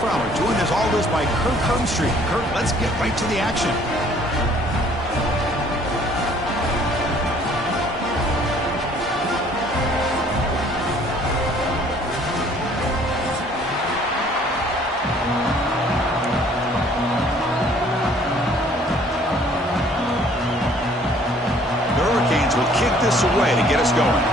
Fowler joined us all this by Kirk Hermstreet. Kirk, let's get right to the action. The Hurricanes will kick this away to get us going.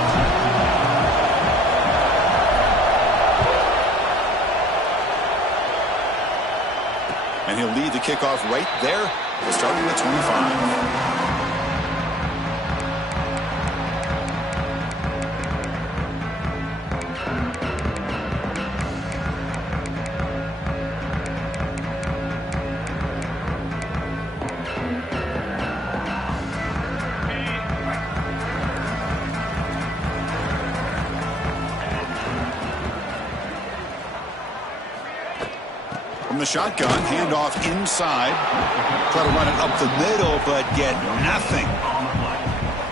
And he'll lead the kickoff right there. We'll start at 25. From the shotgun, handoff inside. Try to run it up the middle, but get nothing.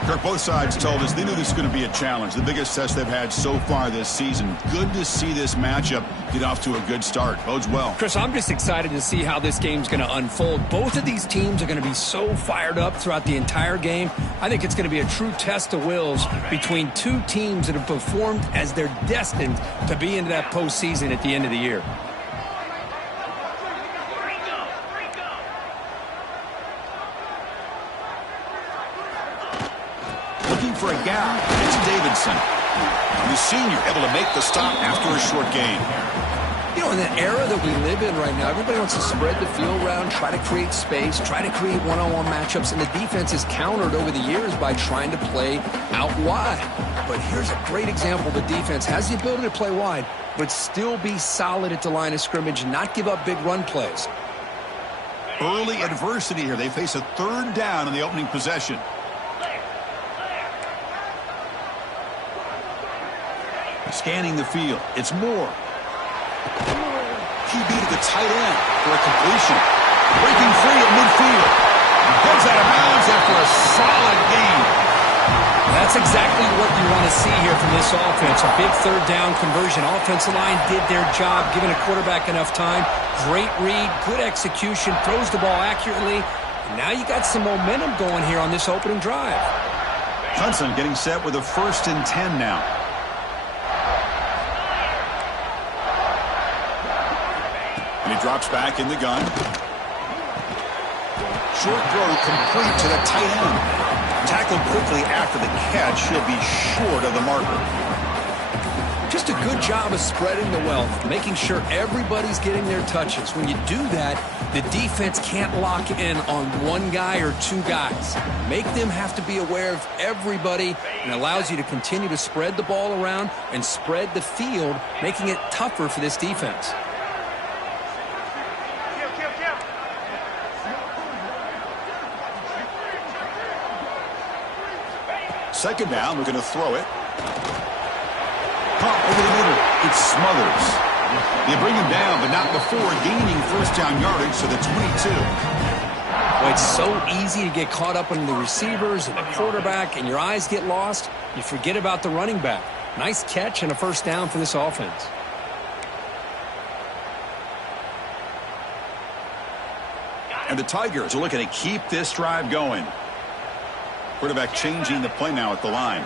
Kirk, both sides told us they knew this was going to be a challenge. The biggest test they've had so far this season. Good to see this matchup get off to a good start. Bodes well. Chris, I'm just excited to see how this game's going to unfold. Both of these teams are going to be so fired up throughout the entire game. I think it's going to be a true test of wills between two teams that have performed as they're destined to be into that postseason at the end of the year. For a gap, it's Davidson. The senior able to make the stop after a short gain. You know, in the era that we live in right now, everybody wants to spread the field around, try to create space, try to create one-on-one matchups, and the defense is countered over the years by trying to play out wide. But here's a great example. The defense has the ability to play wide, but still be solid at the line of scrimmage, not give up big run plays. Early adversity here. They face a third down in the opening possession. Scanning the field. It's Moore. He beat the tight end for a completion. Breaking free at midfield. Heads out of bounds after a solid gain. That's exactly what you want to see here from this offense. A big third down conversion. Offensive line did their job, giving a quarterback enough time. Great read, good execution, throws the ball accurately. And now you got some momentum going here on this opening drive. Hudson getting set with a 1st and 10 now. And he drops back in the gun. Short throw complete to the tight end. Tackled quickly after the catch. He'll be short of the marker. Just a good job of spreading the wealth, making sure everybody's getting their touches. When you do that, the defense can't lock in on one guy or two guys. Make them have to be aware of everybody, and allows you to continue to spread the ball around and spread the field, making it tougher for this defense. Second down, we're going to throw it. Pump over the middle. It's Smothers. They bring him down, but not before gaining first down yardage to the 22. Well, it's so easy to get caught up in the receivers and the quarterback, and your eyes get lost. You forget about the running back. Nice catch and a first down for this offense. And the Tigers are looking to keep this drive going. Quarterback changing the play now at the line.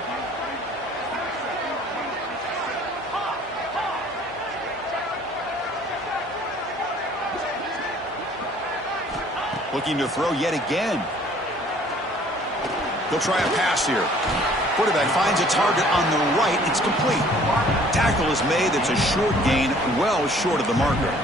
Looking to throw yet again. He'll try a pass here. Quarterback finds a target on the right. It's complete. Tackle is made. It's a short gain, well short of the marker.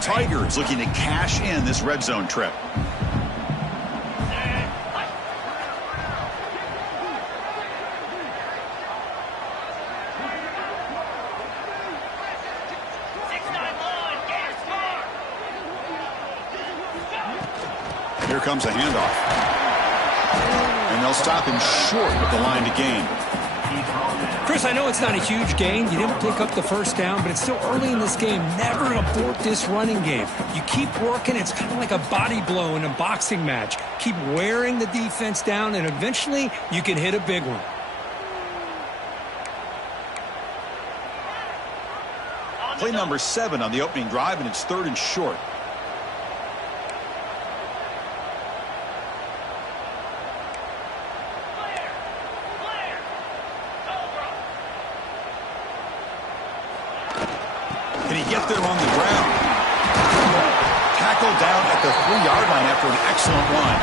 Tigers looking to cash in this red zone trip. Here comes a handoff. And they'll stop him short with the line to gain. Chris, I know it's not a huge gain. You didn't pick up the first down, but it's still early in this game. Never abort this running game. You keep working. It's kind of like a body blow in a boxing match. Keep wearing the defense down, and eventually you can hit a big one. Play number 7 on the opening drive, and it's 3rd and short. Can he get there on the ground? Tackled down at the 3-yard line after an excellent run.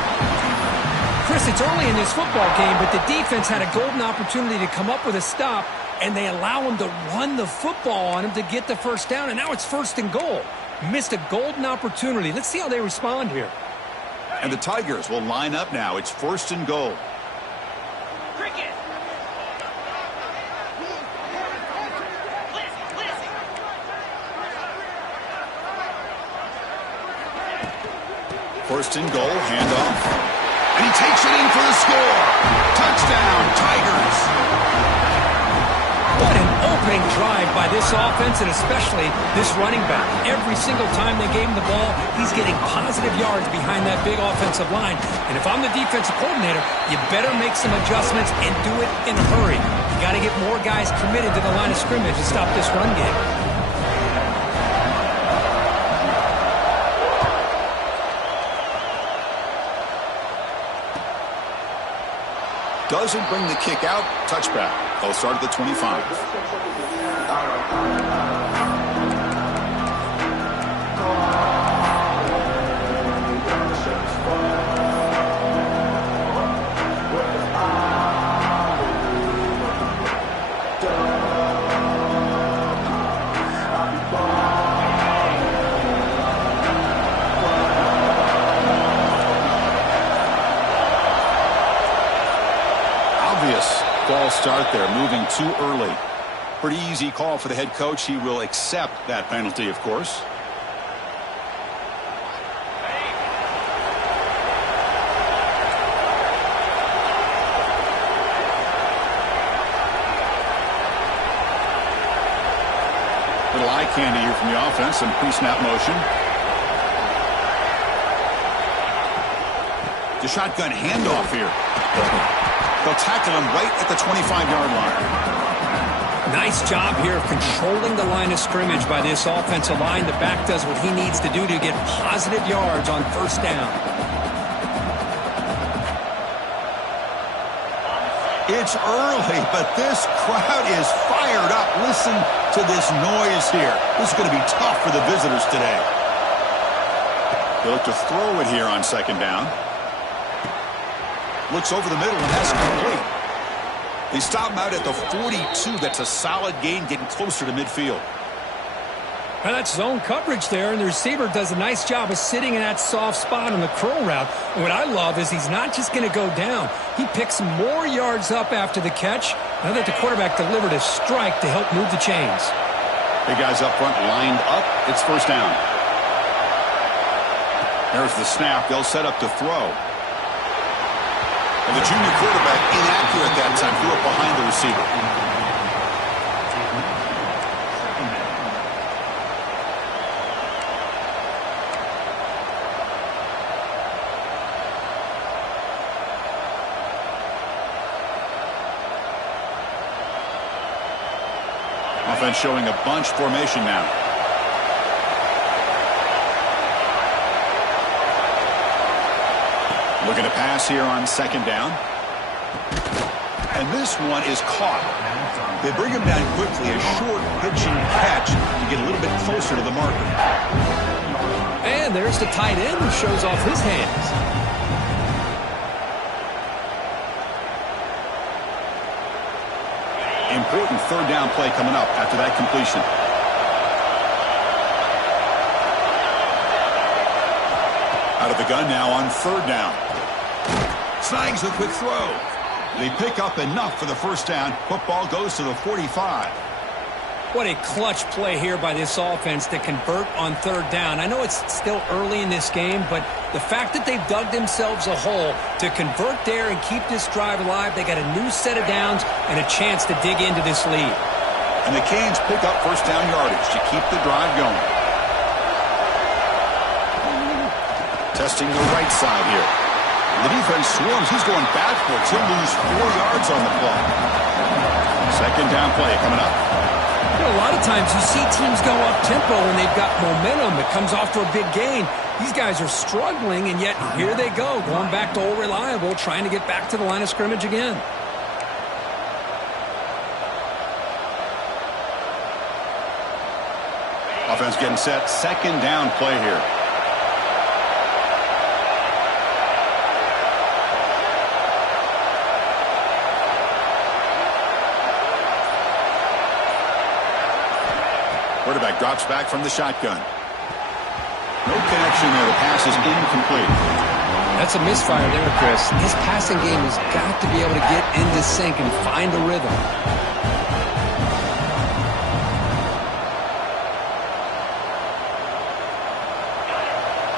Chris, it's early in this football game, but the defense had a golden opportunity to come up with a stop, and they allow him to run the football on him to get the first down, and now it's 1st and goal. Missed a golden opportunity. Let's see how they respond here. And the Tigers will line up now. It's 1st and goal. First and goal, handoff. And he takes it in for the score. Touchdown, Tigers. What an opening drive by this offense, and especially this running back. Every single time they gave him the ball, he's getting positive yards behind that big offensive line. And if I'm the defensive coordinator, you better make some adjustments and do it in a hurry. You got to get more guys committed to the line of scrimmage to stop this run game. Doesn't bring the kick out. Touchback. They'll start at the 25. False start there, moving too early. Pretty easy call for the head coach. He will accept that penalty, of course. Little eye candy here from the offense, some pre-snap motion. The shotgun handoff here. They'll tackle him right at the 25-yard line. Nice job here of controlling the line of scrimmage by this offensive line. The back does what he needs to do to get positive yards on 1st down. It's early, but this crowd is fired up. Listen to this noise here. This is going to be tough for the visitors today. They look to throw it here on 2nd down. Looks over the middle, and that's complete. They stop him out at the 42. That's a solid gain, getting closer to midfield. Well, that's zone coverage there, and the receiver does a nice job of sitting in that soft spot on the curl route. And what I love is he's not just going to go down. He picks more yards up after the catch. Now that the quarterback delivered a strike to help move the chains. Big guys up front lined up. It's 1st down. There's the snap. They'll set up to throw. And the junior quarterback inaccurate that time, threw it behind the receiver. Offense showing a bunch formation now. Looking to pass here on 2nd down. And this one is caught. They bring him down quickly, a short pitching catch to get a little bit closer to the marker. And there's the tight end who shows off his hands. Important 3rd down play coming up after that completion. Out of the gun now on 3rd down. Snags the quick throw. They pick up enough for the 1st down. Football goes to the 45. What a clutch play here by this offense to convert on third down. I know it's still early in this game, but the fact that they've dug themselves a hole to convert there and keep this drive alive, they got a new set of downs and a chance to dig into this lead. And the Canes pick up first down yardage to keep the drive going. Testing the right side here. The defense swarms. He's going backwards. He'll lose 4 yards on the play. Second down play coming up. You know, a lot of times you see teams go up-tempo when they've got momentum. It comes off for a big gain. These guys are struggling, and yet here they go, going back to old reliable, trying to get back to the line of scrimmage again. Offense getting set. Second down play here. Quarterback drops back from the shotgun. No connection there. The pass is incomplete. That's a misfire there, Chris. This passing game has got to be able to get into sync and find a rhythm.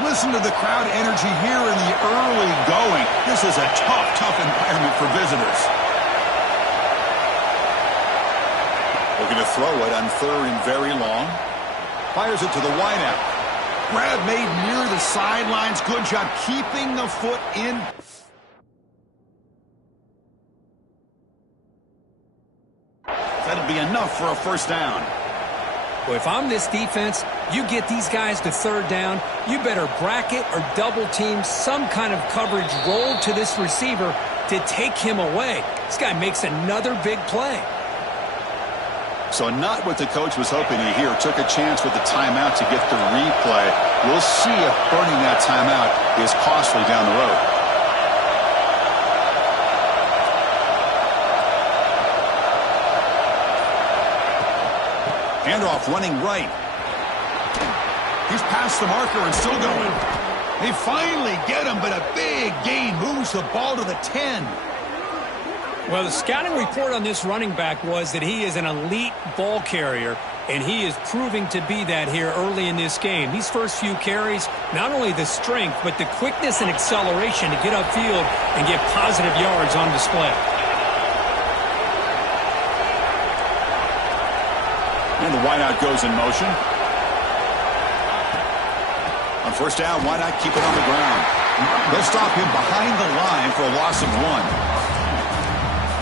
Listen to the crowd energy here in the early going. This is a tough environment for visitors. Looking to throw it on third and very long. Fires it to the wideout. Grab made near the sidelines. Good job keeping the foot in. That'll be enough for a first down. Well, if I'm this defense, you get these guys to third down, you better bracket or double team some kind of coverage roll to this receiver to take him away. This guy makes another big play. So not what the coach was hoping to hear. Took a chance with the timeout to get the replay. We'll see if burning that timeout is costly down the road. Handoff running right. He's past the marker and still going. They finally get him, but a big gain moves the ball to the 10. Well, the scouting report on this running back was that he is an elite ball carrier, and he is proving to be that here early in this game. These first few carries, not only the strength, but the quickness and acceleration to get upfield and get positive yards on display. And the wideout goes in motion. On first down, why not keep it on the ground? They'll stop him behind the line for a loss of 1.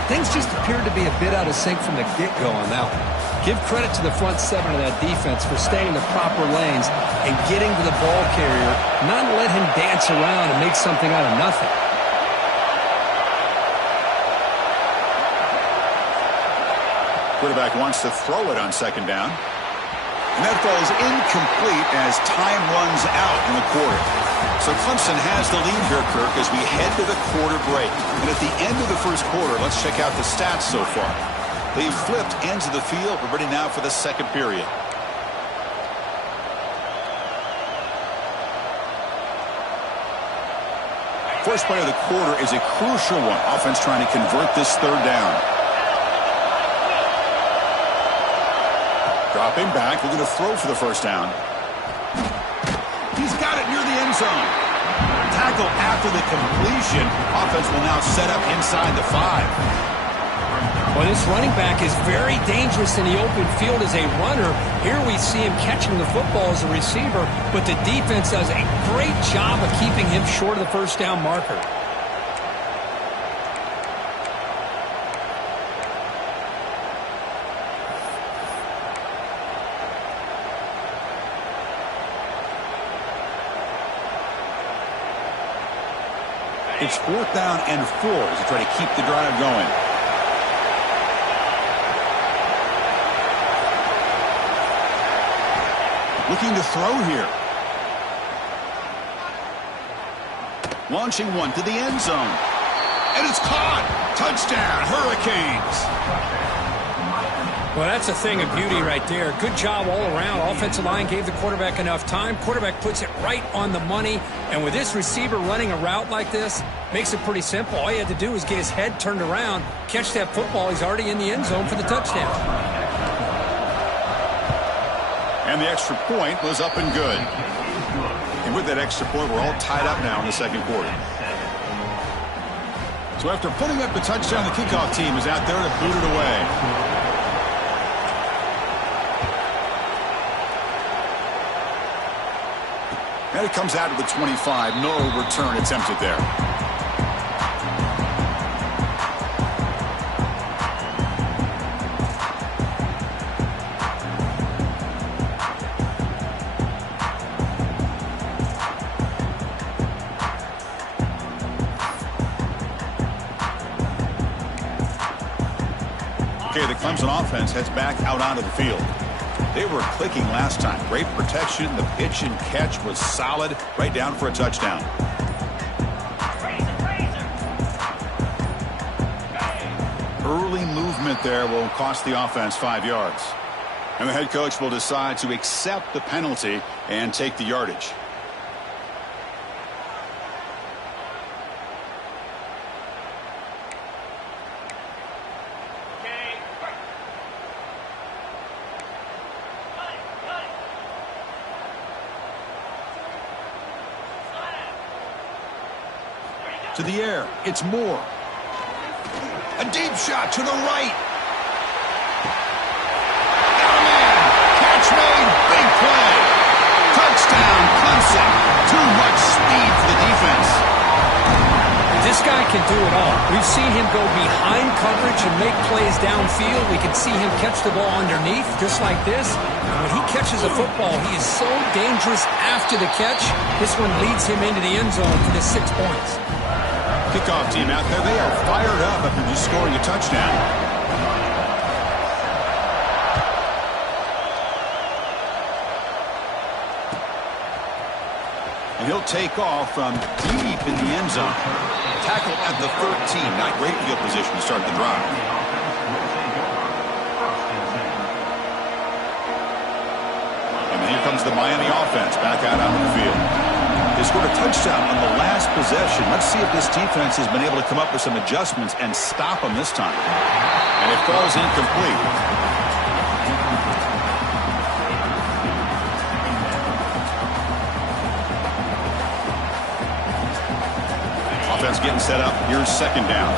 Things just appeared to be a bit out of sync from the get-go on that one. Give credit to the front seven of that defense for staying in the proper lanes and getting to the ball carrier, not let him dance around and make something out of nothing. Quarterback wants to throw it on second down. And that falls incomplete as time runs out in the quarter. So Clemson has the lead here, Kirk, as we head to the quarter break. And at the end of the first quarter, let's check out the stats so far. They've flipped ends of the field. We're ready now for the second period. First play of the quarter is a crucial one. Offense trying to convert this third down. Dropping back, looking to throw for the first down. He's got it near the end zone. Tackle after the completion. Offense will now set up inside the 5. Well, this running back is very dangerous in the open field as a runner. Here we see him catching the football as a receiver, but the defense does a great job of keeping him short of the first down marker. It's fourth down and 4 as they try to keep the drive going. Looking to throw here. Launching one to the end zone. And it's caught. Touchdown, Hurricanes. Well, that's a thing of beauty right there. Good job all around. Offensive line gave the quarterback enough time. Quarterback puts it right on the money. And with this receiver running a route like this, makes it pretty simple. All you had to do was get his head turned around, catch that football. He's already in the end zone for the touchdown. And the extra point was up and good. And with that extra point, we're all tied up now in the second quarter. So after putting up the touchdown, the kickoff team is out there to boot it away. And it comes out to the 25. No return attempted there. Okay, the Clemson offense heads back out onto the field. They were clicking last time. Great protection. The pitch and catch was solid. Right down for a touchdown. Early movement there will cost the offense 5 yards. And the head coach will decide to accept the penalty and take the yardage. To the air, it's Moore. A deep shot to the right. Got a man. Catch made. Big play. Touchdown, Clemson. Too much speed for the defense. This guy can do it all. We've seen him go behind coverage and make plays downfield. We can see him catch the ball underneath, just like this. And when he catches a football, he is so dangerous after the catch. This one leads him into the end zone for the 6 points. Kickoff team out there, they are fired up after just scoring a touchdown. And he'll take off from deep in the end zone. Tackle at the 13. Not great field position to start the drive. And here comes the Miami offense back out onto the field. They scored a touchdown on the last possession. Let's see if this defense has been able to come up with some adjustments and stop them this time. And it falls incomplete. Offense getting set up. Here's second down.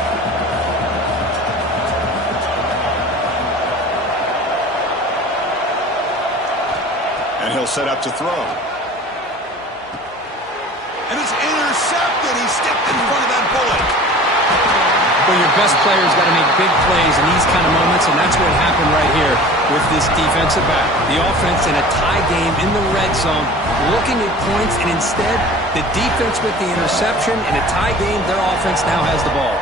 And he'll set up to throw. And it's intercepted. He stepped in front of that bullet. Well, your best player's got to make big plays in these kind of moments, and that's what happened right here with this defensive back. The offense in a tie game in the red zone, looking at points, and instead, the defense with the interception. In a tie game, their offense now has the ball.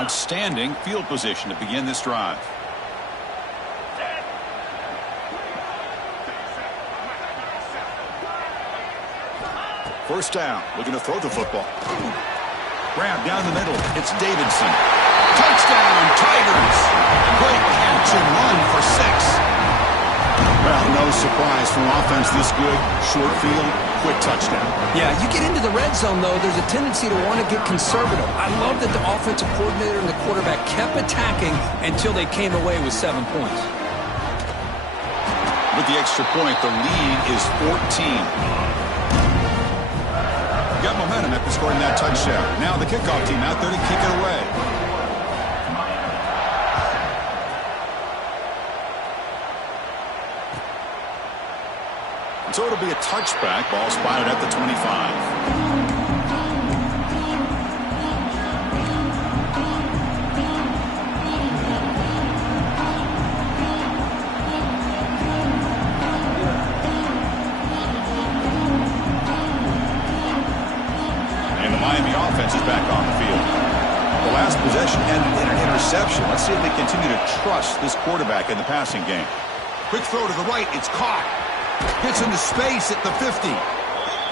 Outstanding field position to begin this drive. First down, looking to throw the football. Grab down the middle. It's Davidson. Touchdown, Tigers. Great catch and run for 6. Well, no surprise from offense this good. Short field, quick touchdown. Yeah, you get into the red zone, though, there's a tendency to want to get conservative. I love that the offensive coordinator and the quarterback kept attacking until they came away with 7 points. With the extra point, the lead is 14. Got momentum after scoring that touchdown. Now the kickoff team out there to kick it away. And so it'll be a touchback. Ball spotted at the 25. Is back on the field. The last possession ended in an interception. Let's see if they continue to trust this quarterback in the passing game. Quick throw to the right. It's caught. Gets into space at the 50.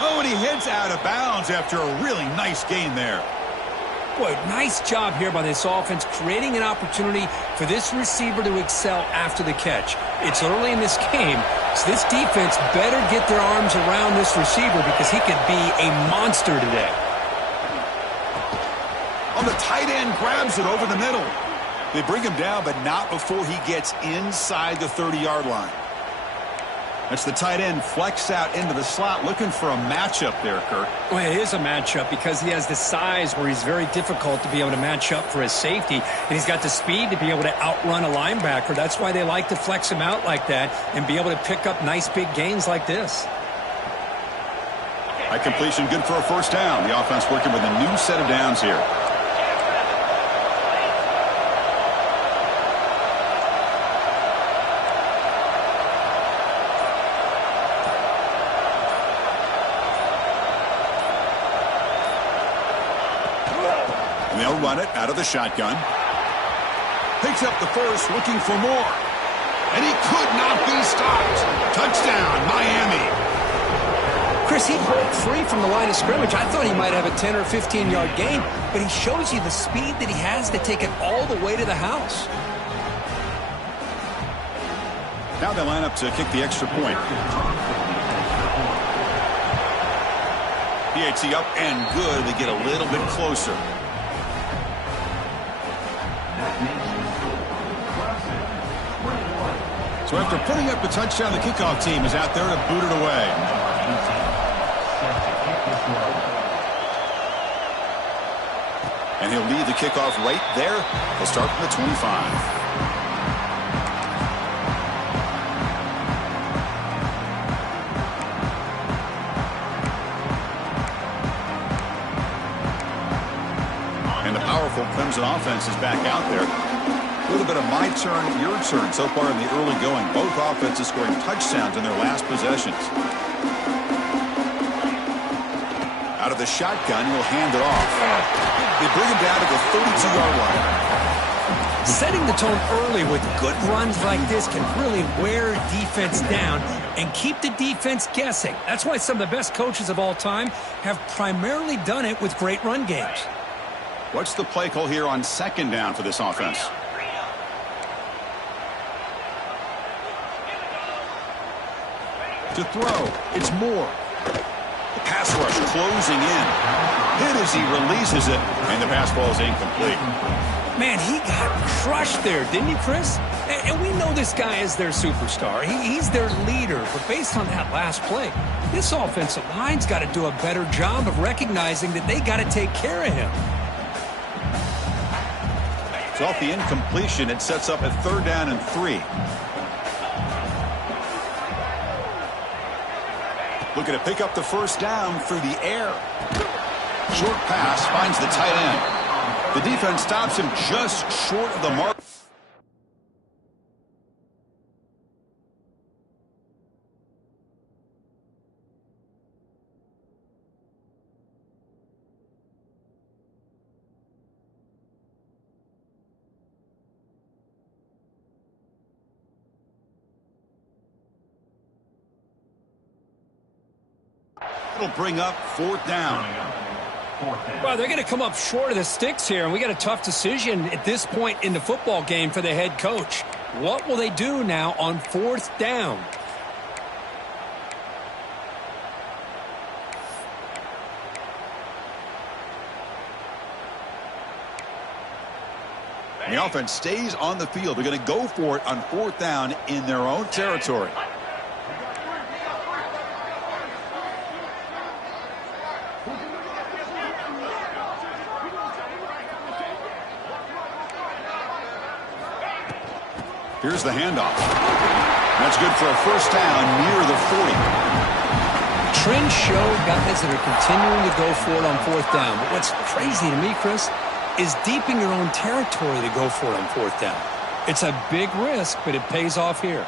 Oh, and he heads out of bounds after a really nice gain there. Boy, nice job here by this offense, creating an opportunity for this receiver to excel after the catch. It's early in this game, so this defense better get their arms around this receiver because he could be a monster today. On the tight end, grabs it over the middle. They bring him down, but not before he gets inside the 30-yard line. That's the tight end flexed out into the slot, looking for a matchup there, Kirk. Well, it is a matchup because he has the size where he's very difficult to be able to match up for his safety, and he's got the speed to be able to outrun a linebacker. That's why they like to flex him out like that and be able to pick up nice big gains like this. High completion, good for a first down. The offense working with a new set of downs here. And they'll run it out of the shotgun. Picks up the first, looking for more. And he could not be stopped. Touchdown, Miami. Chris, he broke free from the line of scrimmage. I thought he might have a 10 or 15-yard gain, but he shows you the speed that he has to take it all the way to the house. Now they line up to kick the extra point. PAT up and good. They get a little bit closer. So after putting up the touchdown, the kickoff team is out there to boot it away. And he'll lead the kickoff right there. He'll start from the 25. And the powerful Clemson offense is back out there. A little bit of my turn, your turn so far in the early going. Both offenses scoring touchdowns in their last possessions. Out of the shotgun, he'll hand it off. They bring him down to the 32-yard line. Setting the tone early with good runs like this can really wear defense down and keep the defense guessing. That's why some of the best coaches of all time have primarily done it with great run games. What's the play call here on second down for this offense? To throw, it's Moore. The pass rush closing in. Hit as he releases it, and the pass ball is incomplete. Man, he got crushed there, didn't he, Chris? And we know this guy is their superstar. He's their leader. But based on that last play, this offensive line's got to do a better job of recognizing that they got to take care of him. So off the incompletion, it sets up a 3rd down and 3. Looking to pick up the first down through the air. Short pass finds the tight end. The defense stops him just short of the mark. It'll bring up 4th down. Well, they're going to come up short of the sticks here, and we got a tough decision at this point in the football game for the head coach. What will they do now on 4th down? The offense stays on the field. They're going to go for it on 4th down in their own territory. Here's the handoff. That's good for a first down near the 40. Trends show guys that are continuing to go for it on 4th down. But what's crazy to me, Chris, is deep in your own territory to go for it on 4th down. It's a big risk, but it pays off here.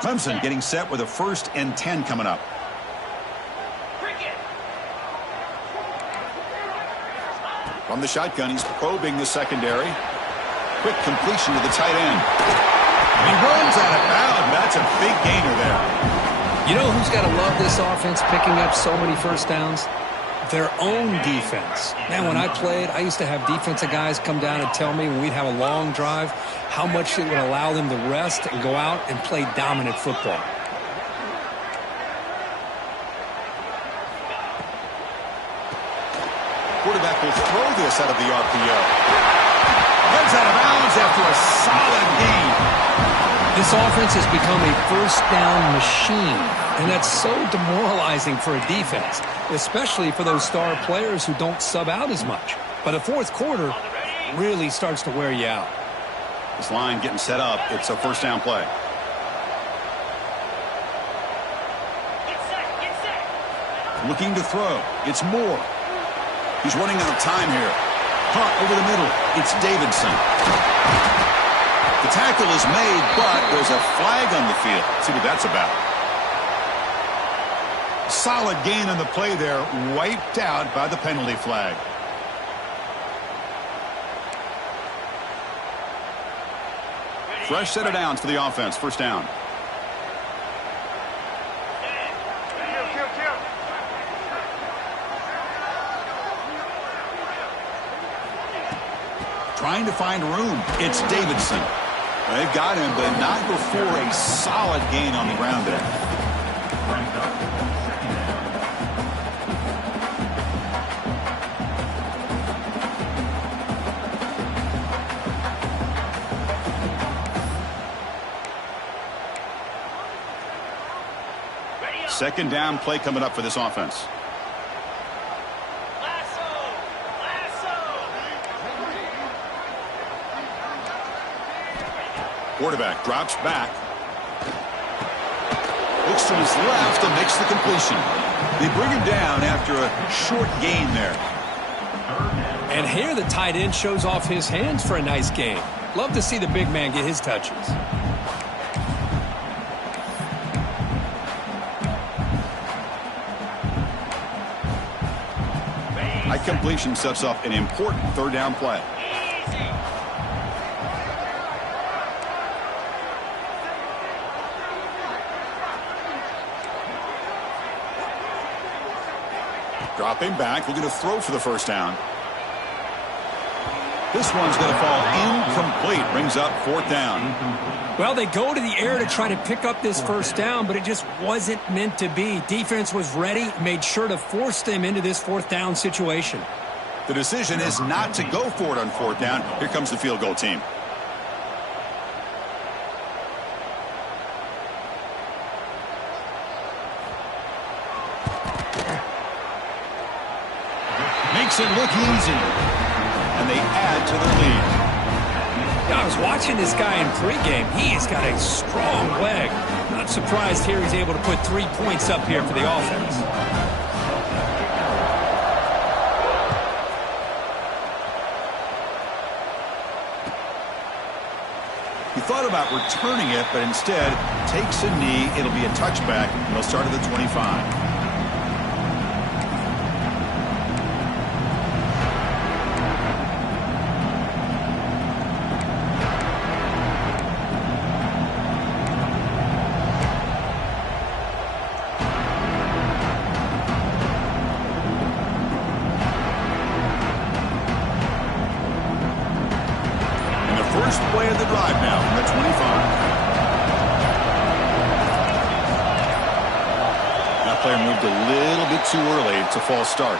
Clemson getting set with a 1st and 10 coming up. From the shotgun, he's probing the secondary. Quick completion to the tight end. And he runs out of bounds. That's a big gainer there. You know who's got to love this offense picking up so many first downs? Their own defense. Man, when I played, I used to have defensive guys come down and tell me when we'd have a long drive how much it would allow them to rest and go out and play dominant football. pass out of the RPO. Gets out of bounds after a solid gain. This offense has become a first down machine, and that's so demoralizing for a defense, especially for those star players who don't sub out as much. By the fourth quarter, really starts to wear you out. This line getting set up. It's a first down play. Looking to throw. It's Moore. He's running out of time here. Caught over the middle. It's Davidson. The tackle is made, but there's a flag on the field. Let's see what that's about. Solid gain on the play there. Wiped out by the penalty flag. Fresh set of downs for the offense. First down. Trying to find room. It's Davidson. They've got him, but not before a solid gain on the ground there. Second down play coming up for this offense. Quarterback drops back. Looks to his left and makes the completion. They bring him down after a short gain there. And here the tight end shows off his hands for a nice gain. Love to see the big man get his touches. High completion sets up an important third down play. Dropping back, looking to throw for the first down. This one's going to fall incomplete. Brings up fourth down. Well, they go to the air to try to pick up this first down, but it just wasn't meant to be. Defense was ready, made sure to force them into this fourth down situation. The decision is not to go for it on fourth down. Here comes the field goal team. Makes it look easy. And they add to the lead. Yeah, I was watching this guy in pregame. He has got a strong leg. Not surprised here he's able to put 3 points up here for the offense. He thought about returning it, but instead takes a knee. It'll be a touchback, and they'll start at the 25. First play of the drive now from the 25. That player moved a little bit too early. It's a false start.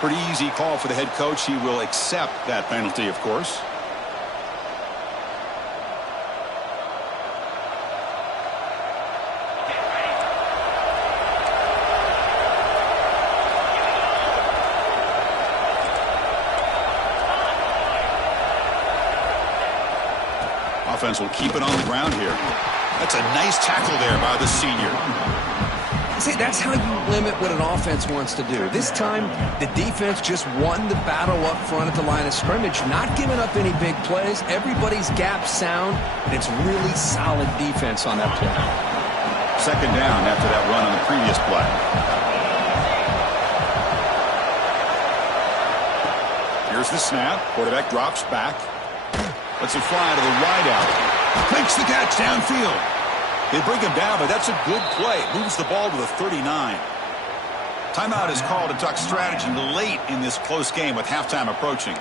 Pretty easy call for the head coach. He will accept that penalty, of course. Offense will keep it on the ground here. That's a nice tackle there by the senior. See, that's how you limit what an offense wants to do. This time, the defense just won the battle up front at the line of scrimmage, not giving up any big plays. Everybody's gap sound, and it's really solid defense on that play. Second down after that run on the previous play. Here's the snap. Quarterback drops back. Lets it fly to the wide out. Makes the catch downfield. They bring him down, but that's a good play. Moves the ball to the 39. Timeout is called to talk strategy late in this close game with halftime approaching.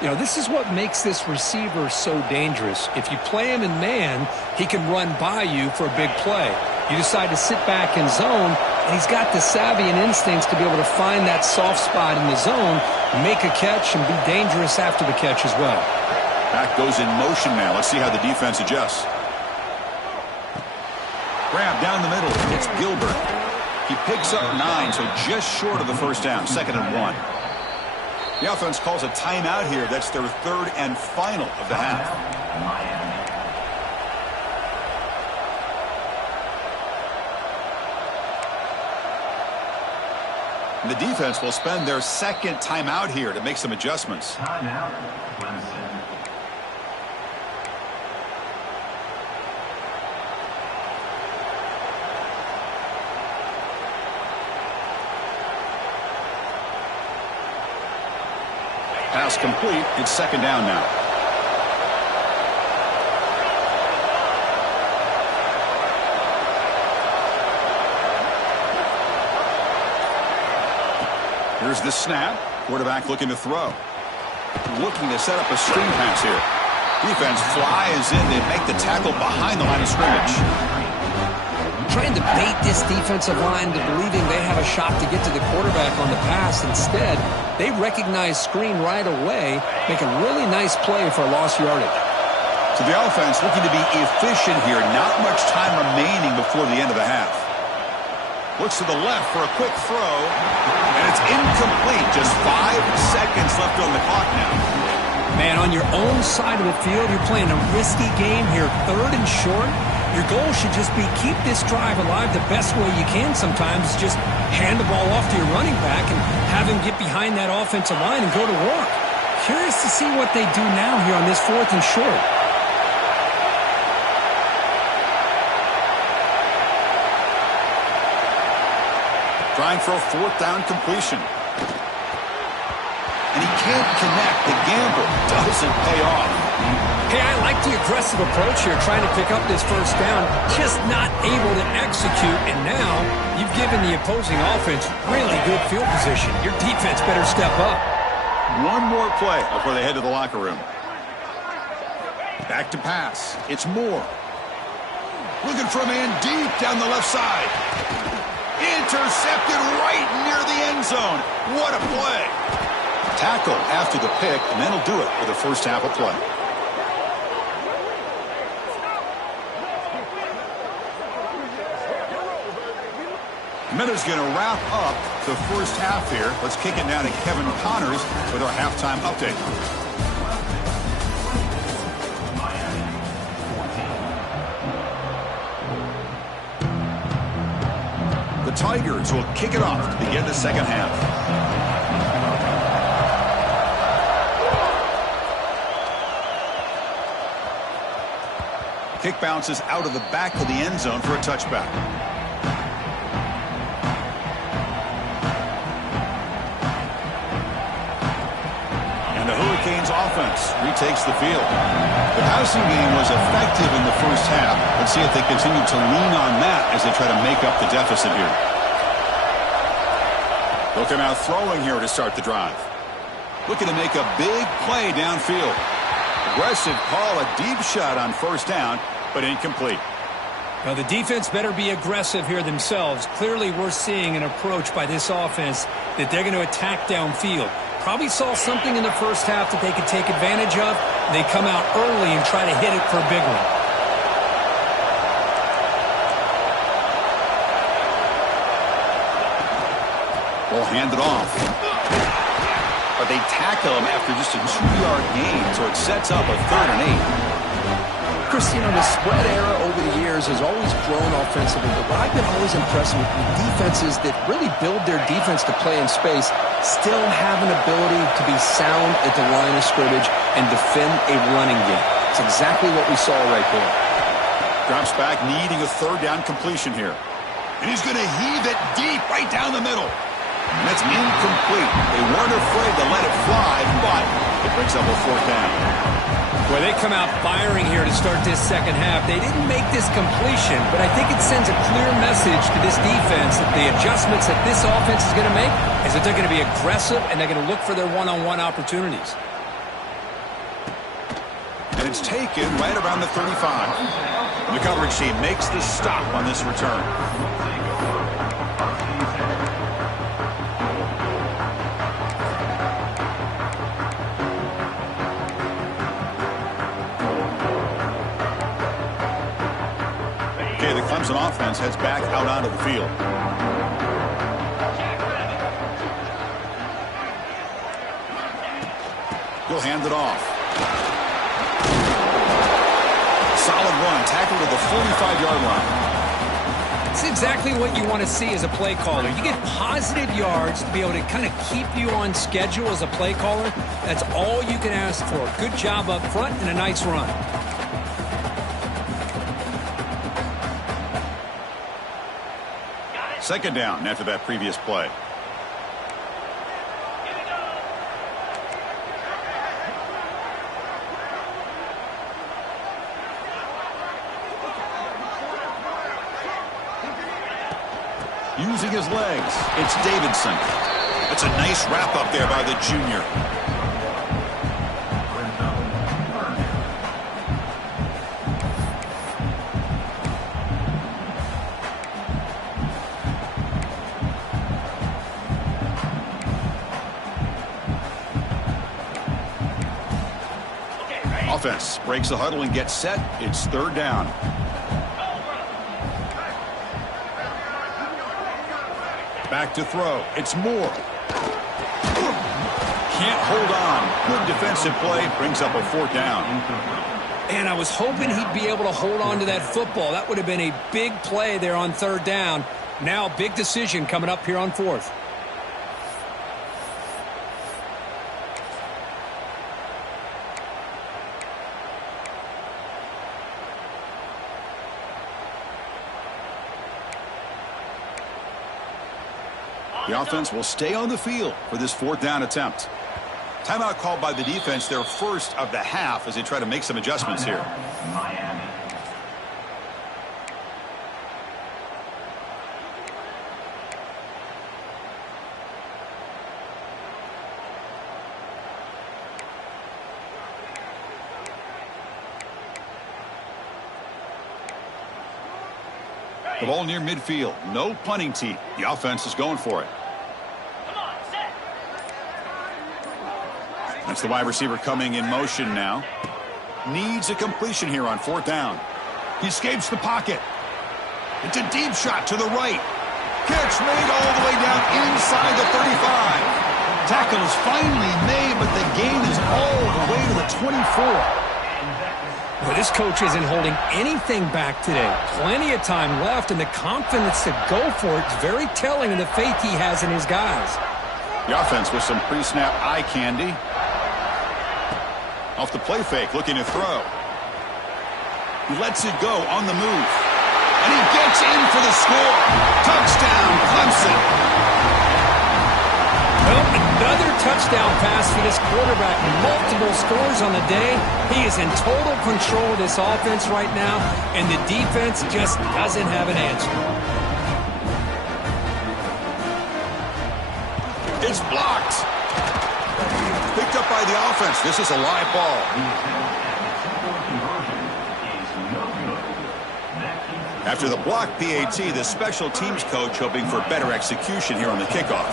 You know, this is what makes this receiver so dangerous. If you play him in man, he can run by you for a big play. You decide to sit back in zone, and he's got the savvy and instincts to be able to find that soft spot in the zone make a catch and be dangerous after the catch as well. Back goes in motion now. Let's see how the defense adjusts. Grab down the middle. It's Gilbert. He picks up 9, so just short of the first down. 2nd and 1. The offense calls a timeout here. That's their 3rd and final of the half. The defense will spend their 2nd timeout here to make some adjustments. Timeout, Clemson. Pass complete. It's 2nd down now. Here's the snap. Quarterback looking to throw. Looking to set up a screen pass here. Defense flies in. They make the tackle behind the line of scrimmage. Trying to bait this defensive line to believing they have a shot to get to the quarterback on the pass. Instead, they recognize screen right away, make a really nice play for a lost yardage. So the offense looking to be efficient here. Not much time remaining before the end of the half. Looks to the left for a quick throw, and it's incomplete. Just 5 seconds left on the clock now. Man, on your own side of the field, you're playing a risky game here, 3rd and short. Your goal should just be keep this drive alive the best way you can sometimes. Just hand the ball off to your running back and have him get behind that offensive line and go to work. Curious to see what they do now here on this 4th and short. Trying for a 4th down completion. And he can't connect. The gamble doesn't pay off. Hey, I like the aggressive approach here, trying to pick up this 1st down, just not able to execute, and now you've given the opposing offense really good field position. Your defense better step up. One more play before they head to the locker room. Back to pass. It's Moore. Looking for a man deep down the left side. Intercepted right near the end zone. What a play. Tackle after the pick, and that'll do it for the first half of play. Miller's going to wrap up the first half here. Let's kick it down to Kevin Connors with our halftime update. The Tigers will kick it off to begin the 2nd half. Kick bounces out of the back of the end zone for a touchback. And the Hurricanes offense retakes the field. The passing game was effective in the first half. Let's see if they continue to lean on that as they try to make up the deficit here. Looking out throwing here to start the drive. Looking to make a big play downfield. Aggressive call, a deep shot on 1st down, but incomplete. Now, the defense better be aggressive here themselves. Clearly, we're seeing an approach by this offense that they're going to attack downfield. Probably saw something in the first half that they could take advantage of. They come out early and try to hit it for a big one. Will hand it off. But they tackle him after just a 2-yard gain, so it sets up a 3rd and 8. Christine, the spread era over the years has always grown offensively, but what I've been always impressed with defenses that really build their defense to play in space still have an ability to be sound at the line of scrimmage and defend a running game. It's exactly what we saw right there. Drops back, needing a 3rd down completion here. And he's going to heave it deep right down the middle. And it's incomplete. They weren't afraid to let it fly, but it brings up a 4th down. Well, they come out firing here to start this 2nd half. They didn't make this completion, but I think it sends a clear message to this defense that the adjustments that this offense is going to make is that they're going to be aggressive and they're going to look for their one-on-one opportunities. And it's taken right around the 35. The coverage team makes the stop on this return. Clemson offense heads back out onto the field. He'll hand it off. Solid run, tackled at the 45-yard line. It's exactly what you want to see as a play caller. You get positive yards to be able to kind of keep you on schedule as a play caller. That's all you can ask for. Good job up front and a nice run. Second down after that previous play. Using his legs, it's Davidson. That's a nice wrap up there by the junior. Offense breaks the huddle and gets set. It's third down. Back to throw. It's Moore. Can't hold on. Good defensive play. Brings up a fourth down. And I was hoping he'd be able to hold on to that football. That would have been a big play there on third down. Now big decision coming up here on fourth. The offense will stay on the field for this fourth down attempt. Timeout called by the defense, their first of the half, as they try to make some adjustments here. Miami. The ball near midfield. No punting tee. The offense is going for it. That's the wide receiver coming in motion now. Needs a completion here on fourth down. He escapes the pocket. It's a deep shot to the right. Catch made all the way down inside the 35. Tackle is finally made, but the gain is all the way to the 24. Well, this coach isn't holding anything back today. Plenty of time left, and the confidence to go for it is very telling of the faith he has in his guys. The offense with some pre-snap eye candy. Off the play fake, looking to throw. He lets it go on the move. And he gets in for the score. Touchdown, Clemson. Well, another touchdown pass for this quarterback. Multiple scores on the day. He is in total control of this offense right now, and the defense just doesn't have an answer. It's blocked. Picked up by the offense. This is a live ball. After the block PAT, the special teams coach hoping for better execution here on the kickoff.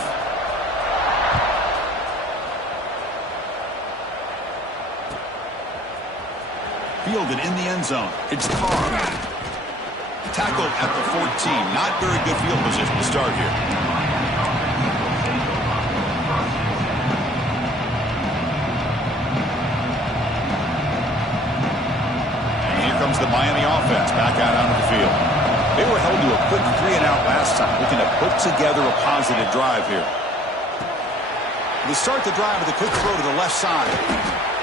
Fielded in the end zone. It's Carr. Tackled at the 14. Not very good field position to start here. And here comes the Miami offense back out onto the field. They were held to a quick 3-and-out last time, looking to put together a positive drive here. They start the drive with a quick throw to the left side.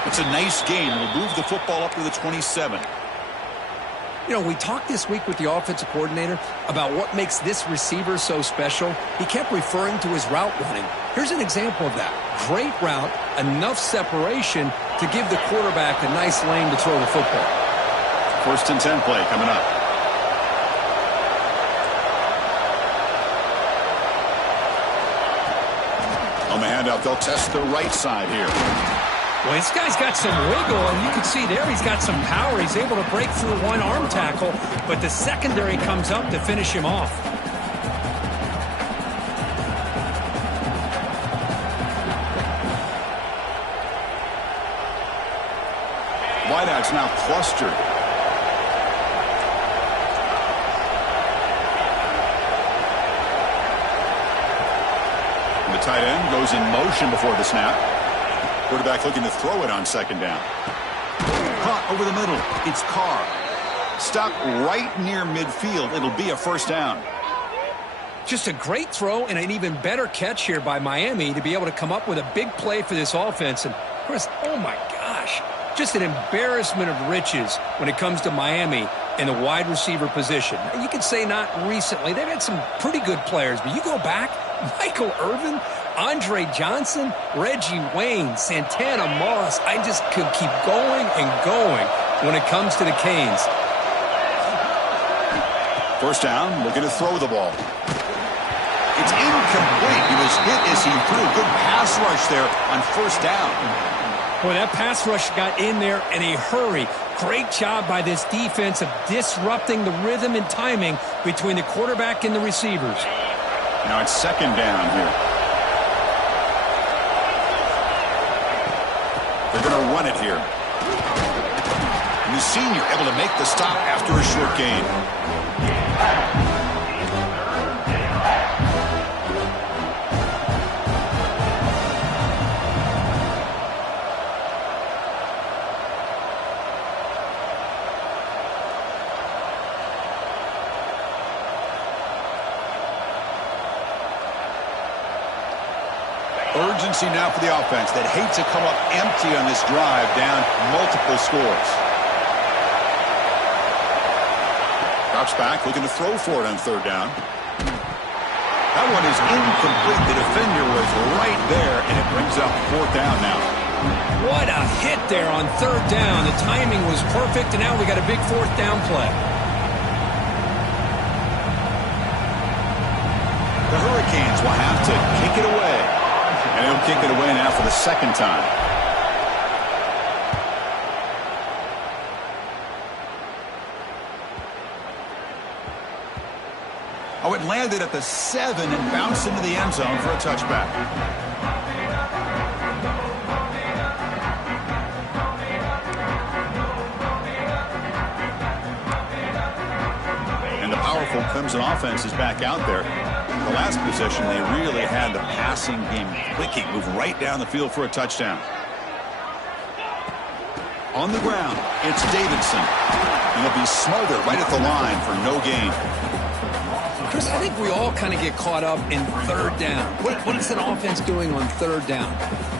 It's a nice gain. We'll move the football up to the 27. You know, we talked this week with the offensive coordinator about what makes this receiver so special. He kept referring to his route running. Here's an example of that. Great route, enough separation to give the quarterback a nice lane to throw the football. First and 10 play coming up. On the handout, they'll test the right side here. Well, this guy's got some wiggle, and you can see there he's got some power. He's able to break through one arm tackle, but the secondary comes up to finish him off. Wideouts now clustered. tight end goes in motion before the snap. Quarterback looking to throw it on second down. Caught over the middle. It's Carr. Stopped right near midfield. It'll be a first down. Just a great throw and an even better catch here by Miami to be able to come up with a big play for this offense. And Chris, oh my gosh, just an embarrassment of riches when it comes to Miami in the wide receiver position. You could say not recently. They've had some pretty good players, but you go back, Michael Irvin, Andre Johnson, Reggie Wayne, Santana Moss. I just could keep going and going when it comes to the Canes. First down, looking to throw the ball. It's incomplete. He was hit as he threw. Good pass rush there on first down. Boy, that pass rush got in there in a hurry. Great job by this defense of disrupting the rhythm and timing between the quarterback and the receivers. Now it's second down here. They're going to run it here. And the senior able to make the stop after a short gain. Urgency now for the offense that hates to come up empty on this drive, down multiple scores. Drops back, looking to throw for it on third down. That one is incomplete. The defender was right there, and it brings up fourth down now. What a hit there on third down. The timing was perfect, and now we got a big fourth down play. The Hurricanes will have to kick it away. And he'll kick it away now for the second time. Oh, it landed at the 7 and bounced into the end zone for a touchback. And the powerful Clemson offense is back out there. The last possession, they really had the passing game clicking, move right down the field for a touchdown. On the ground, it's Davidson. And he'll be smothered right at the line for no gain. Chris, I think we all kind of get caught up in third down. What is an offense doing on third down?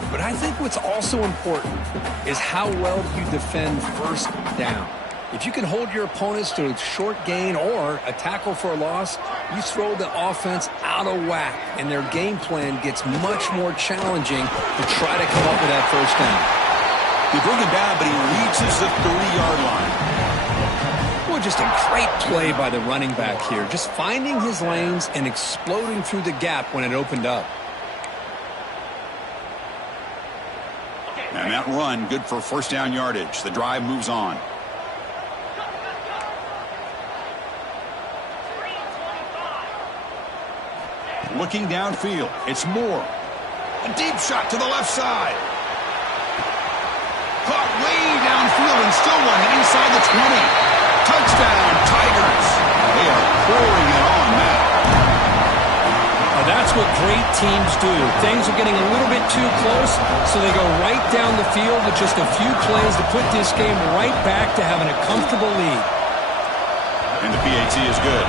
But I think what's also important is how well you defend first down. If you can hold your opponents to a short gain or a tackle for a loss, you throw the offense out of whack, and their game plan gets much more challenging to try to come up with that first down. You bring him down, but he reaches the 30-yard line. Well, just a great play by the running back here, just finding his lanes and exploding through the gap when it opened up. And that run, good for first down yardage. The drive moves on. Looking downfield, it's Moore. A deep shot to the left side. Caught way downfield and still one inside the 20. Touchdown, Tigers. They are pouring it on now. Now that's what great teams do. Things are getting a little bit too close, so they go right down the field with just a few plays to put this game right back to having a comfortable lead. And the PAT is good.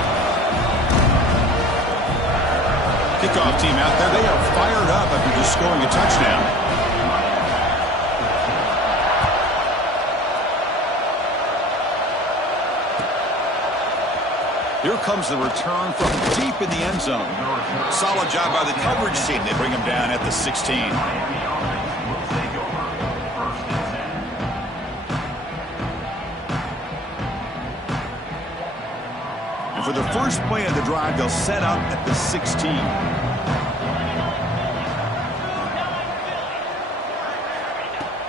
Kickoff team out there, they are fired up after just scoring a touchdown. Here comes the return from deep in the end zone. Solid job by the coverage team. They bring him down at the 16. And for the first play of the drive, they'll set up at the 16.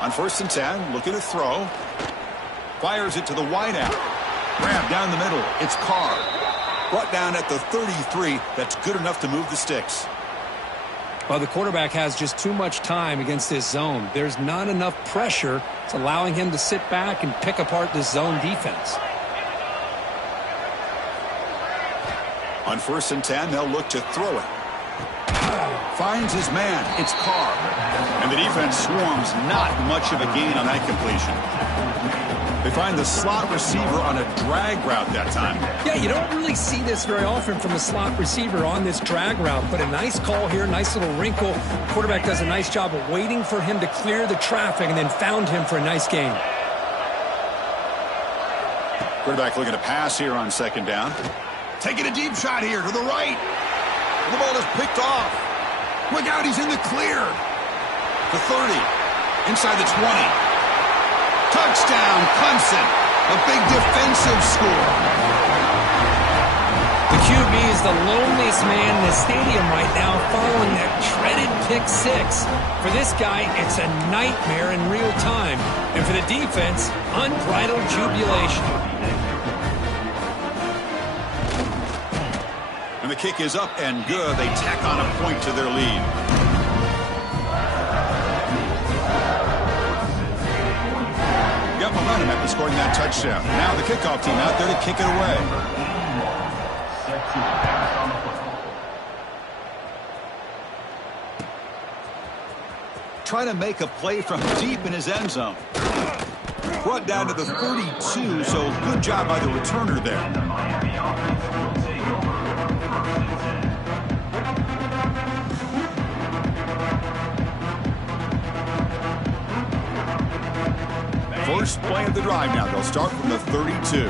On first and 10, looking to throw. Fires it to the wideout. Grab down the middle. It's Carr. Brought down at the 33. That's good enough to move the sticks. Well, the quarterback has just too much time against this zone. There's not enough pressure. It's allowing him to sit back and pick apart this zone defense. On first and 10, they'll look to throw it. Finds his man. It's Carr. And the defense swarms. Not much of a gain on that completion. They find the slot receiver on a drag route that time. Yeah, you don't really see this very often from a slot receiver on this drag route, but a nice call here, nice little wrinkle. Quarterback does a nice job of waiting for him to clear the traffic and then found him for a nice gain. Quarterback looking to pass here on second down. Taking a deep shot here to the right. The ball is picked off. Look out, he's in the clear. The 30. Inside the 20. Touchdown, Clemson. A big defensive score. The QB is the loneliest man in the stadium right now following that dreaded pick six. For this guy, it's a nightmare in real time. And for the defense, unbridled jubilation. And the kick is up and good. They tack on a point to their lead. Got momentum after scoring that touchdown. Now the kickoff team out there to kick it away. Trying to make a play from deep in his end zone. Brought down to the 32, so good job by the returner there. First play of the drive now. They'll start from the 32.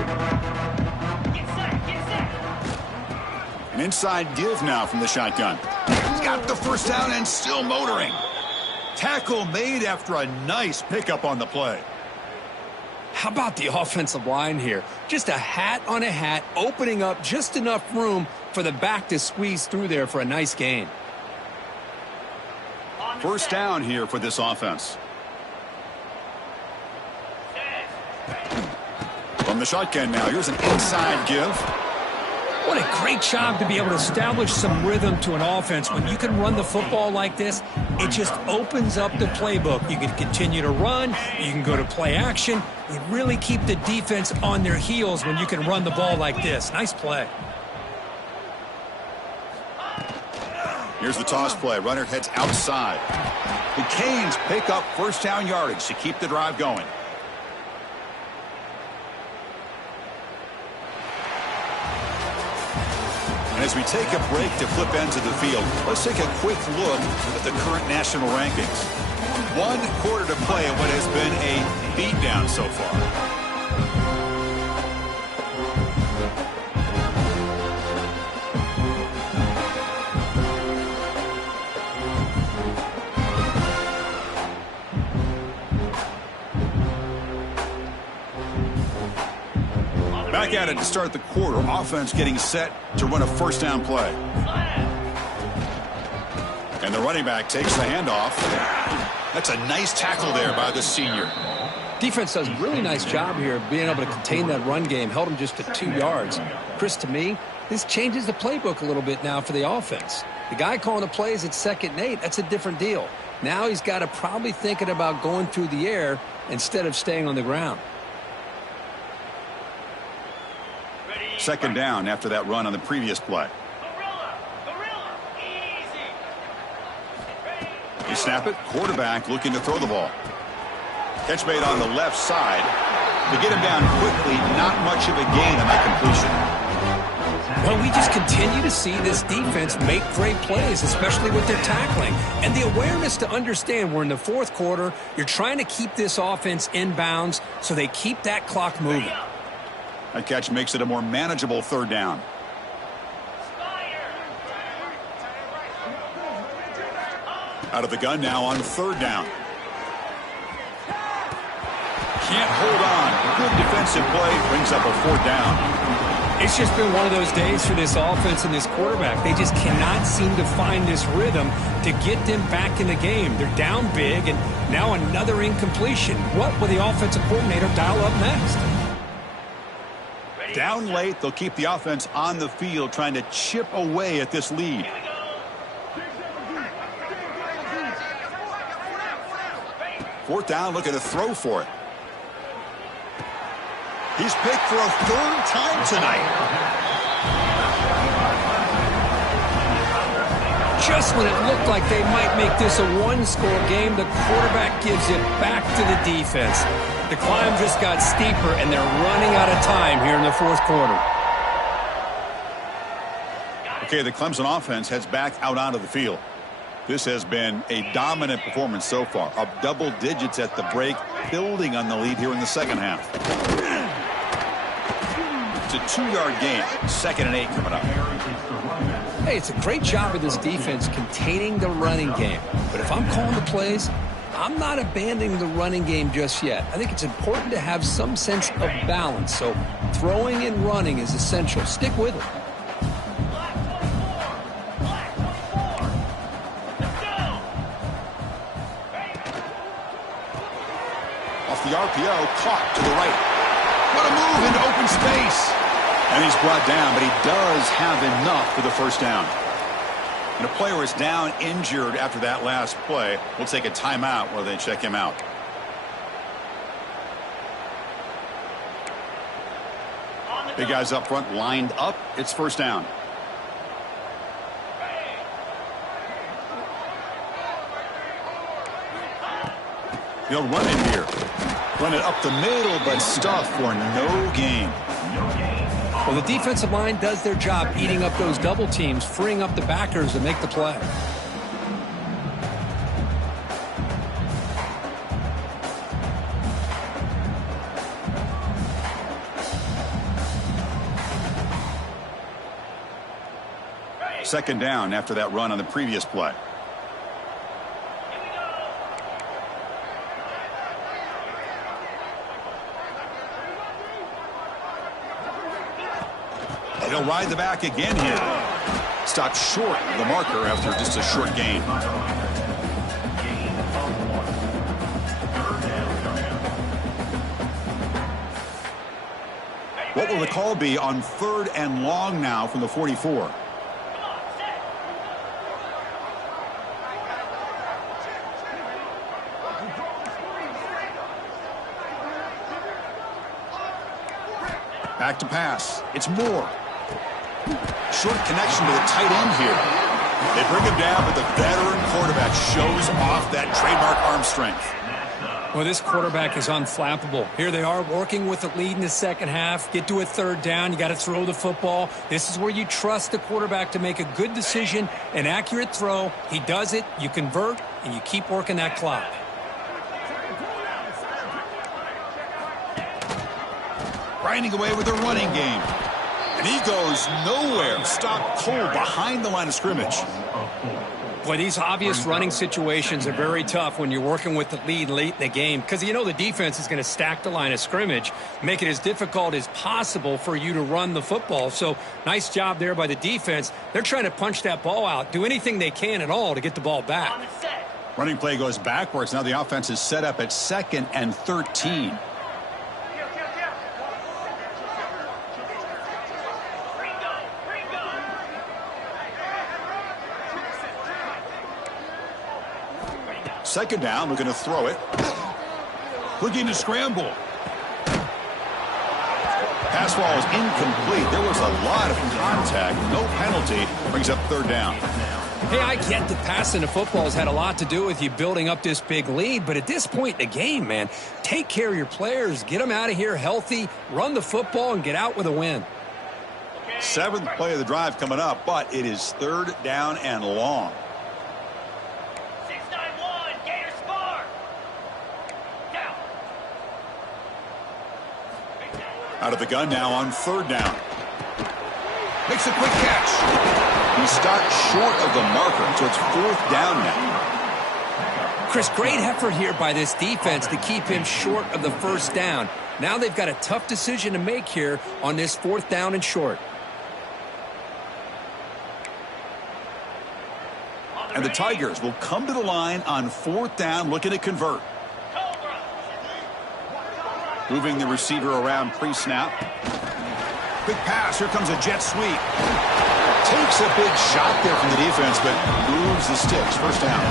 An inside give now from the shotgun. He's got the first down and still motoring. Tackle made after a nice pickup on the play. How about the offensive line here? Just a hat on a hat, opening up just enough room for the back to squeeze through there for a nice gain. First down here for this offense. From the shotgun now, here's an inside give. What a great job to be able to establish some rhythm to an offense. When you can run the football like this, it just opens up the playbook. You can continue to run. You can go to play action. You really keep the defense on their heels when you can run the ball like this. Nice play. Here's the toss play. Runner heads outside. The Canes pick up first down yardage to keep the drive going. And as we take a break to flip ends of the field, let's take a quick look at the current national rankings. 1 quarter to play in what has been a beatdown so far. Back at it to start the quarter. Offense getting set to run a first down play. And the running back takes the handoff. That's a nice tackle there by the senior. Defense does a really nice job here of being able to contain that run game. Held him just to 2 yards. Chris, to me, this changes the playbook a little bit now for the offense. The guy calling the plays at 2nd and 8, that's a different deal. Now he's got to probably thinking about going through the air instead of staying on the ground. Second down after that run on the previous play. You snap it. Quarterback looking to throw the ball. Catch made on the left side. To get him down quickly, not much of a gain on that completion. Well, we just continue to see this defense make great plays, especially with their tackling. And the awareness to understand we're in the 4th quarter. You're trying to keep this offense in bounds so they keep that clock moving. That catch makes it a more manageable 3rd down. Out of the gun now on 3rd down. Can't hold on. Good defensive play brings up a 4th down. It's just been one of those days for this offense and this quarterback. They just cannot seem to find this rhythm to get them back in the game. They're down big, and now another incompletion. What will the offensive coordinator dial up next? Down late, they'll keep the offense on the field trying to chip away at this lead. Fourth down, looking to throw for it. He's picked for a 3rd time tonight. Just when it looked like they might make this a one-score game, the quarterback gives it back to the defense. The climb just got steeper, and they're running out of time here in the fourth quarter. Okay, the Clemson offense heads back out onto the field. This has been a dominant performance so far, up double digits at the break, building on the lead here in the second half. It's a 2-yard gain, 2nd and 8 coming up. Hey, it's a great job of this defense containing the running game. But if I'm calling the plays, I'm not abandoning the running game just yet. I think it's important to have some sense of balance. So throwing and running is essential. Stick with it. Off the RPO, caught to the right. What a move into open space. And he's brought down, but he does have enough for the first down. And a player is down injured after that last play. We'll take a timeout while they check him out. Big guys up front lined up. It's first down. They'll run it here. Run it up the middle, but stuff for no gain. Well, the defensive line does their job eating up those double teams, freeing up the backers to make the play. Second down after that run on the previous play. He'll ride the back again here. Stopped short of the marker after just a short gain. What will the call be on 3rd and long now from the 44? Back to pass. It's Moore. Short connection to the tight end here. They bring him down, but the veteran quarterback shows off that trademark arm strength. Well, this quarterback is unflappable. Here they are working with the lead in the second half. Get to a 3rd down. You got to throw the football. This is where you trust the quarterback to make a good decision, an accurate throw. He does it. You convert, and you keep working that clock. Grinding away with the running game. And he goes nowhere. Stopped cold behind the line of scrimmage. Boy, these obvious running situations are very tough when you're working with the lead late in the game because you know the defense is going to stack the line of scrimmage, make it as difficult as possible for you to run the football. So nice job there by the defense. They're trying to punch that ball out, do anything they can at all to get the ball back. Running play goes backwards. Now the offense is set up at 2nd and 13. Second down, we're going to throw it. Looking to scramble. Pass ball is incomplete. There was a lot of contact. No penalty. Brings up 3rd down. Hey, I get that passing the football has had a lot to do with you building up this big lead, but at this point in the game, man, take care of your players. Get them out of here healthy, run the football, and get out with a win. 7th play of the drive coming up, but it is 3rd down and long. Out of the gun now on 3rd down. Makes a quick catch. He stopped short of the marker, so it's 4th down now. Chris, great effort here by this defense to keep him short of the 1st down. Now they've got a tough decision to make here on this 4th down and short. And the Tigers will come to the line on 4th down, looking to convert. Moving the receiver around pre-snap. Quick pass. Here comes a jet sweep. Takes a big shot there from the defense, but moves the sticks. First down.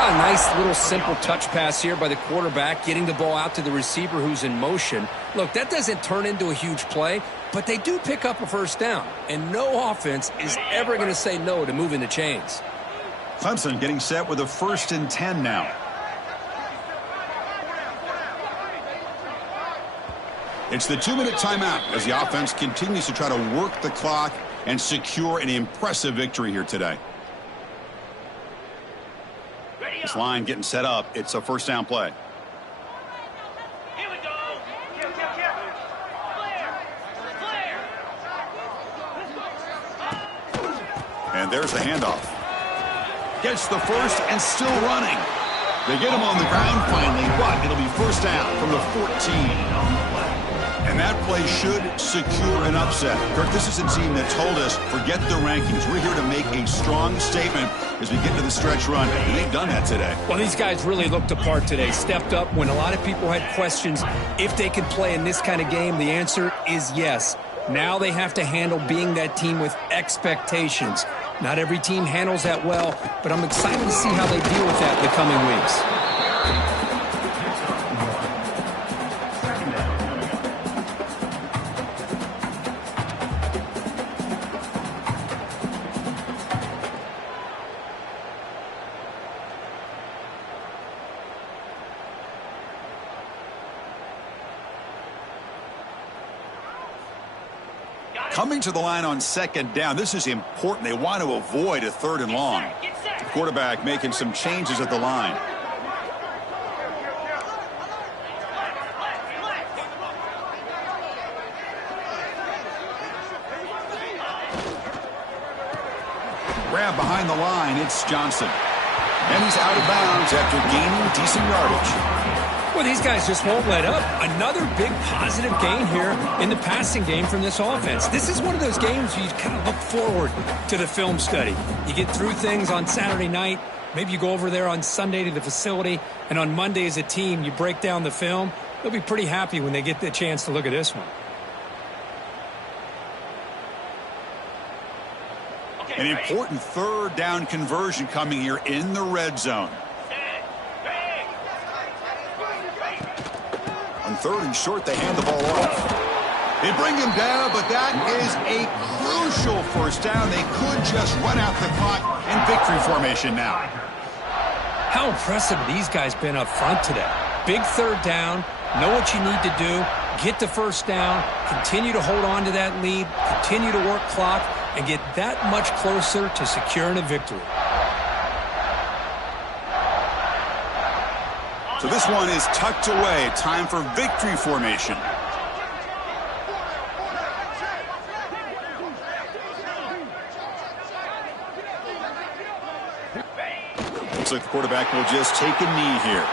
A nice little simple touch pass here by the quarterback, getting the ball out to the receiver who's in motion. Look, that doesn't turn into a huge play, but they do pick up a first down, and no offense is ever going to say no to moving the chains. Clemson getting set with a 1st and 10 now. It's the 2-minute timeout as the offense continues to try to work the clock and secure an impressive victory here today. This line getting set up. It's a first down play. Here we go. And there's the handoff. Gets the first and still running. They get him on the ground finally, but it'll be first down from the 14. And that play should secure an upset. Kirk, this is a team that told us, forget the rankings. We're here to make a strong statement as we get to the stretch run. And they've done that today. Well, these guys really looked apart today. Stepped up when a lot of people had questions if they could play in this kind of game. The answer is yes. Now they have to handle being that team with expectations. Not every team handles that well, but I'm excited to see how they deal with that in the coming weeks. Coming to the line on 2nd down. This is important. They want to avoid a 3rd and long. The quarterback making some changes at the line. Grab behind the line. It's Johnson. And he's out of bounds after gaining decent yardage. Well, these guys just won't let up. Another big positive gain here in the passing game from this offense. This is one of those games where you kind of look forward to the film study. You get through things on Saturday night. Maybe you go over there on Sunday to the facility, and on Monday as a team, you break down the film. They'll be pretty happy when they get the chance to look at this one. An important 3rd down conversion coming here in the red zone. On 3rd and short, they hand the ball off. They bring him down, but that is a crucial first down. They could just run out the clock in victory formation now. How impressive these guys been up front today. Big 3rd down, know what you need to do, get the first down, continue to hold on to that lead, continue to work clock, and get that much closer to securing a victory. So this one is tucked away. Time for victory formation. Looks like the quarterback will just take a knee here.